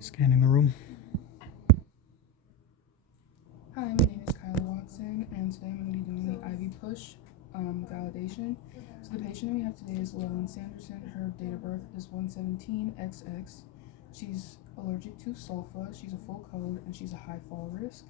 Scanning the room. Hi, my name is Kyla Watson, and today I'm going to be doing the IV push validation. So the patient we have today is Llewellyn Sanderson. Her date of birth is 117XX. She's allergic to sulfa, she's a full code, and she's a high fall risk.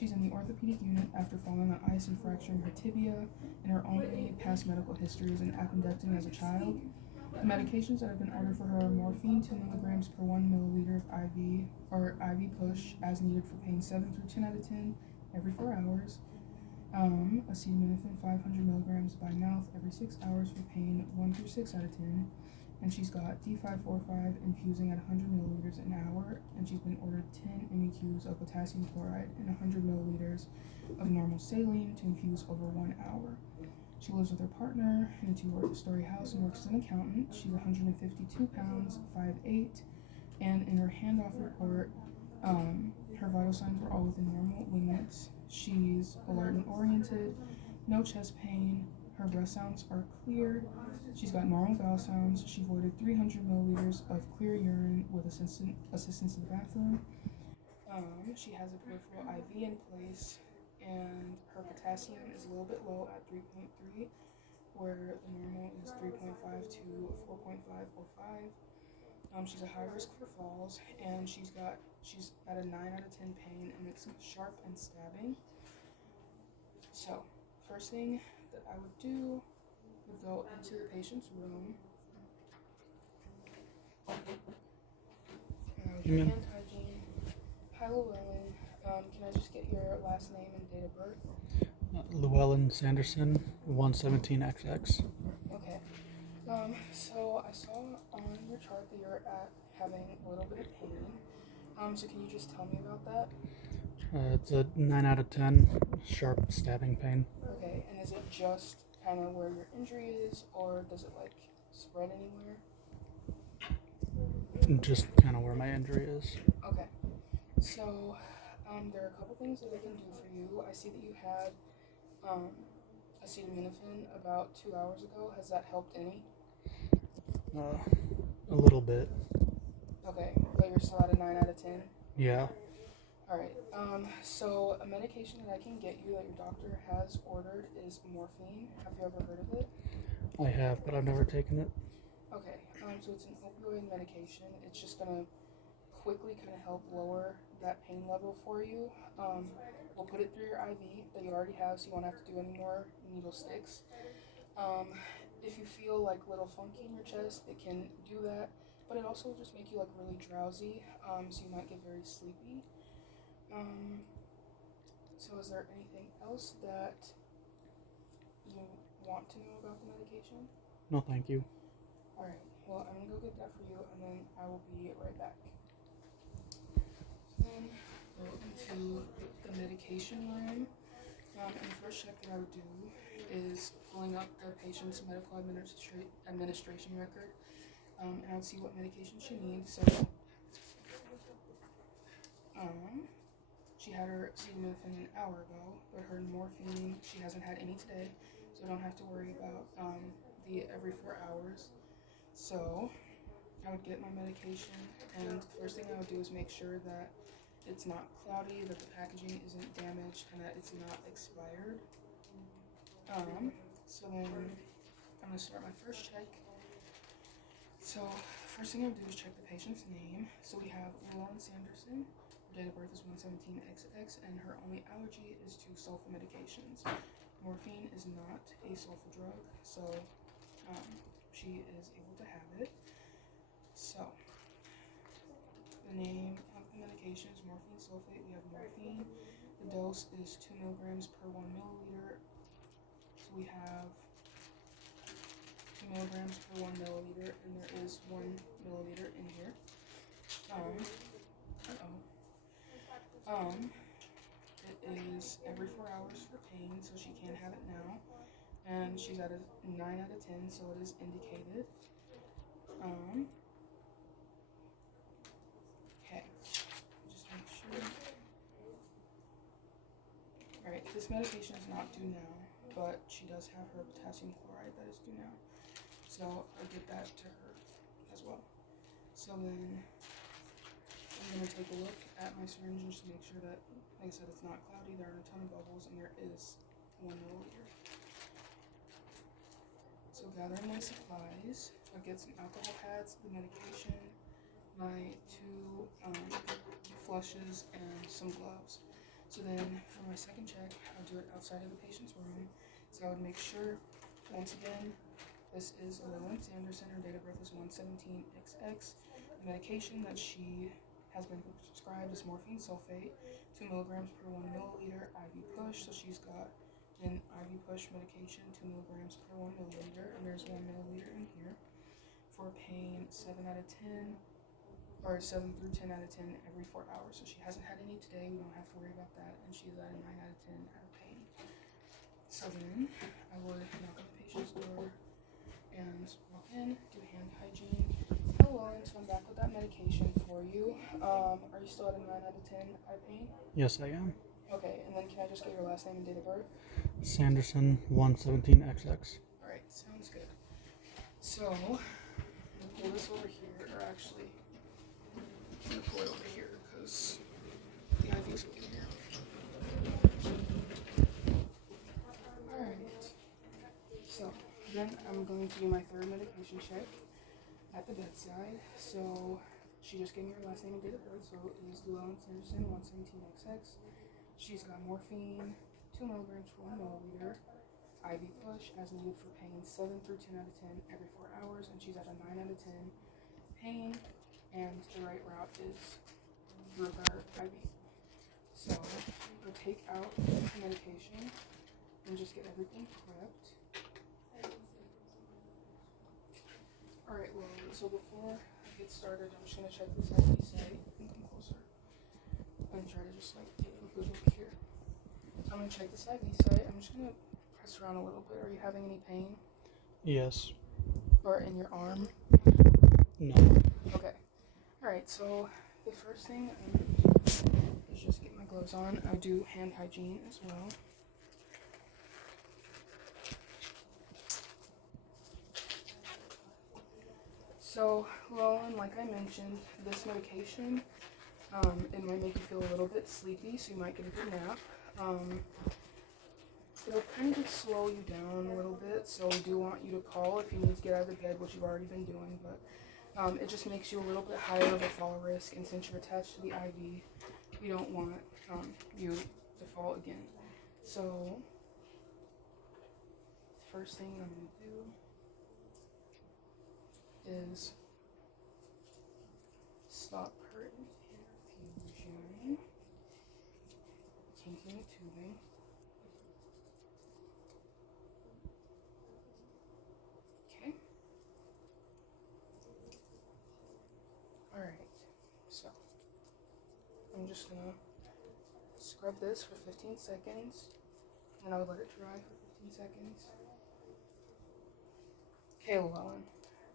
She's in the orthopedic unit after falling on ice and fracturing her tibia, and her only past medical history is an appendectomy as a child. The medications that have been ordered for her are morphine 2 milligrams per 1 milliliter of IV push as needed for pain 7 through 10 out of 10 every 4 hours. Acetaminophen 500 milligrams by mouth every 6 hours for pain 1 through 6 out of 10. And she's got D545 infusing at 100 milliliters an hour, and she's been ordered 10 MEQs of potassium chloride and 100 milliliters of normal saline to infuse over 1 hour. She lives with her partner in a 2-story house and works as an accountant. She's 152 pounds, 5'8", and in her handoff report, her vital signs were all within normal limits. She's alert and oriented, no chest pain, her breath sounds are clear, she's got normal bowel sounds, she voided 300 milliliters of clear urine with assistance in the bathroom. She has a peripheral IV in place, and her potassium is a little bit low at 3.3, where the normal is 3.5 to 4.5 or 5. She's a high risk for falls, and she's at a 9 out of 10 pain, and it's sharp and stabbing. So, first thing that I would do would go into the patient's room. Hand hygiene. Hi, Llewellyn. Can I just get your last name and date of birth? Llewellyn Sanderson, 117XX. Okay. So I saw on your chart that you're having a little bit of pain. So can you just tell me about that? It's a 9 out of 10 sharp stabbing pain. Okay, and is it just kind of where your injury is, or does it like spread anywhere? Just kind of where my injury is. Okay. So there are a couple things that I can do for you. I see that you had acetaminophen about 2 hours ago. Has that helped any? A little bit. Okay, but you're still at a 9 out of 10? Yeah. Alright, so a medication that I can get you that your doctor has ordered is morphine. Have you ever heard of it? I have, but I've never taken it. Okay, so it's an opioid medication. It's just gonna quickly kind of help lower that pain level for you. We'll put it through your IV that you already have, so you won't have to do any more needle sticks. If you feel like a little funky in your chest, it can do that, but it also will just make you like really drowsy, so you might get very sleepy. So is there anything else that you want to know about the medication? No, thank you. Alright, well, I'm gonna go get that for you, and then I will be right back. Then go into the medication room, and the first check that I would do is pulling up the patient's medical administration record, and I would see what medication she needs. So, she had her acetaminophen an hour ago, but her morphine, she hasn't had any today, so I don't have to worry about the every 4 hours. So I would get my medication, and the first thing I would do is make sure that it's not cloudy, that the packaging isn't damaged, and that it's not expired. So then I'm gonna start my first check. So first thing I would do is check the patient's name. So we have Llewellyn Sanderson. Her date of birth is 117XX, and her only allergy is to sulfa medications. Morphine is not a sulfa drug, so she is able to have it. So the name of the medication is morphine sulfate. We have morphine. The dose is 2 milligrams per 1 milliliter. So we have 2 milligrams per 1 milliliter, and there is 1 milliliter in here. It is every 4 hours for pain, so she can have it now. And she's at a 9 out of 10, so it is indicated. Okay, just make sure. Alright, this medication is not due now, but she does have her potassium chloride that is due now. So I'll get that to her as well. So then the take a look at my syringe and just make sure that, like I said, it's not cloudy. There are a ton of bubbles, and there is 1 milliliter. So gathering my supplies, I get some alcohol pads, the medication, my 2 flushes, and some gloves. So then for my second check, I'll do it outside of the patient's room. So I would make sure, once again, this is Llewellyn Sanderson. Her date of birth is 1/17XX. The medication that she has been prescribed is morphine sulfate, 2 milligrams per 1 milliliter IV push. So she's got an IV push medication, 2 milligrams per 1 milliliter, and there's 1 milliliter in here. For pain, 7 out of 10, or 7 through 10 out of 10 every 4 hours. So she hasn't had any today. We don't have to worry about that, and she's at a 9 out of 10 out of pain. So then I would knock on the patient's door and walk in, do hand hygiene. Hello, so I'm back with that medication for you. Are you still at a 9 out of 10 out of pain? Yes, I am. Okay, and then can I just get your last name and date of birth? Sanderson 117XX. Alright, sounds good. So, I'm gonna pull this over here, or actually, I'm gonna pull it over here because the IV's over here. Alright, so then I'm going to do my 3rd medication check at the bedside. So, she just gave me her last name and date of birth, so it is Llewellyn Sanderson 117XX. She's got morphine, 2 milligrams per 1 milliliter, IV push as needed for pain, 7 through 10 out of 10 every 4 hours, and she's at a 9 out of 10 pain, and the right route is through her IV. So we'll take out the medication and just get everything prepped. Alright, well, so before I get started, I'm just going to check this IV site and come closer and try to just like get a good look here. So I'm going to check this IV site. I'm just going to press around a little bit. Are you having any pain? Yes. Or in your arm? No. Okay. Alright, so the first thing I'm going to do is just get my gloves on. I do hand hygiene as well. So, well, and like I mentioned, this medication, it might make you feel a little bit sleepy, so you might get a good nap. It'll kind of slow you down a little bit, so we do want you to call if you need to get out of the bed, which you've already been doing, but it just makes you a little bit higher of a fall risk, and since you're attached to the IV, we don't want you to fall again. So, the first thing I'm going to do is stop her infusion, kinking the tubing. Okay. Alright, so I'm just gonna scrub this for 15 seconds, and I would let it dry for 15 seconds. Okay, Llewellyn,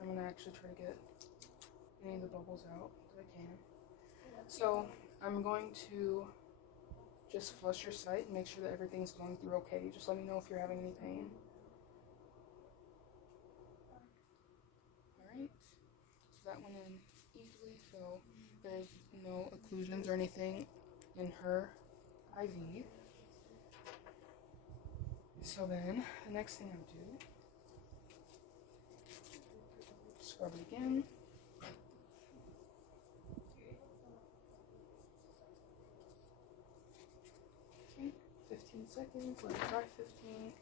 I'm gonna actually try to get any of the bubbles out that I can. So I'm going to just flush your site and make sure that everything's going through okay. Just let me know if you're having any pain. Alright, so that went in easily, so there's no occlusions or anything in her IV. So then, the next thing I do, scrub it again. Okay, 15 seconds, let it dry 15.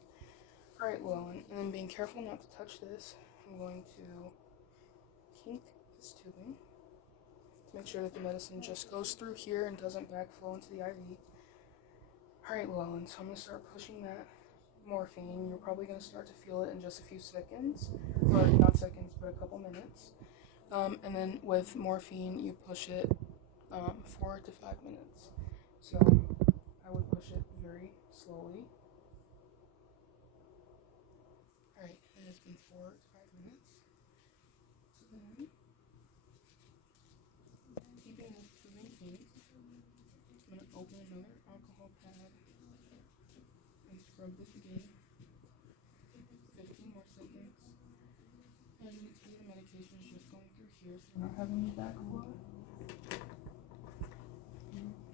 Alright, well, and then being careful not to touch this, I'm going to kink this tubing to make sure that the medicine just goes through here and doesn't backflow into the IV. Alright, well, and so I'm going to start pushing that morphine. You're probably going to start to feel it in just a few seconds, or not seconds, but a couple minutes. And then with morphine, you push it 4 to 5 minutes. So I would push it very slowly. Alright, it has been 4 to 5 minutes. So then, keeping this tubing heat, I'm going to open another alcohol pad and scrub this again. 15 more seconds. As you can see, the medication is just going through here, so you're not having any backflow.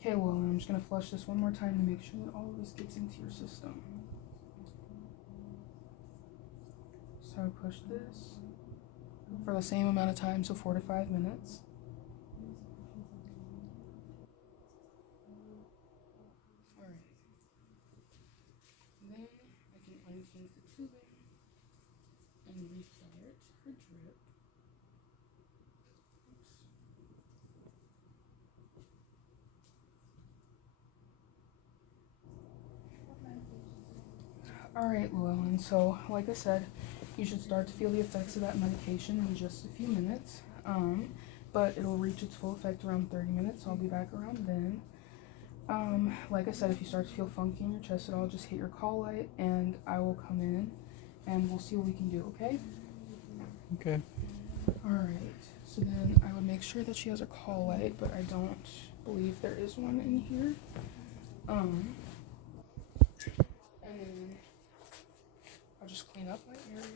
Okay, well, I'm just gonna flush this one more time to make sure that all of this gets into your system. So I push this for the same amount of time, so 4 to 5 minutes. Alright. Then I can unkink the tubing and restart her drip. Alright, Llewellyn, so like I said, you should start to feel the effects of that medication in just a few minutes. But it'll reach its full effect around 30 minutes, so I'll be back around then. Like I said, if you start to feel funky in your chest at all, just hit your call light and I will come in and we'll see what we can do, okay? Okay. Alright, so then I would make sure that she has a call light, but I don't believe there is one in here. And then I'll just clean up my area.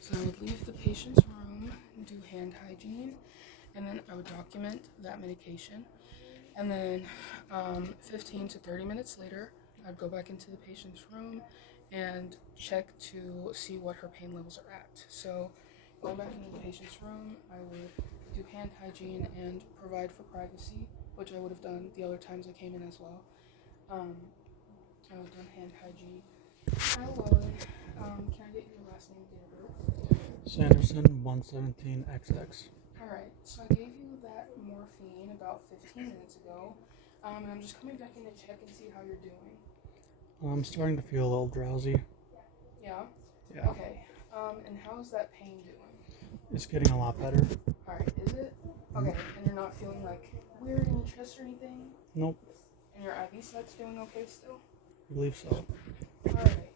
So I would leave the patient's room, do hand hygiene, and then I would document that medication. And then 15 to 30 minutes later, I'd go back into the patient's room and check to see what her pain levels are at. So going back into the patient's room, I would do hand hygiene and provide for privacy, which I would have done the other times I came in as well. I would have done hand hygiene. Hi, Lauren. Can I get your last name, date of birth? Sanderson 117XX. Alright, so I gave you that morphine about 15 minutes ago, and I'm just coming back in to check and see how you're doing. I'm starting to feel a little drowsy. Yeah? Yeah. Okay, and how's that pain doing? It's getting a lot better. Alright, is it? Okay, and you're not feeling like weird in your chest or anything? Nope. And your IV set's doing okay still? I believe so. Alright,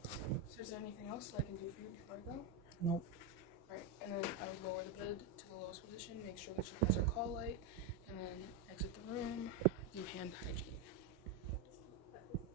so is there anything else that I can do for you before I go? Nope. Alright, and then I would lower the bed to the lowest position, make sure that she has her call light, and then exit the room, do hand hygiene.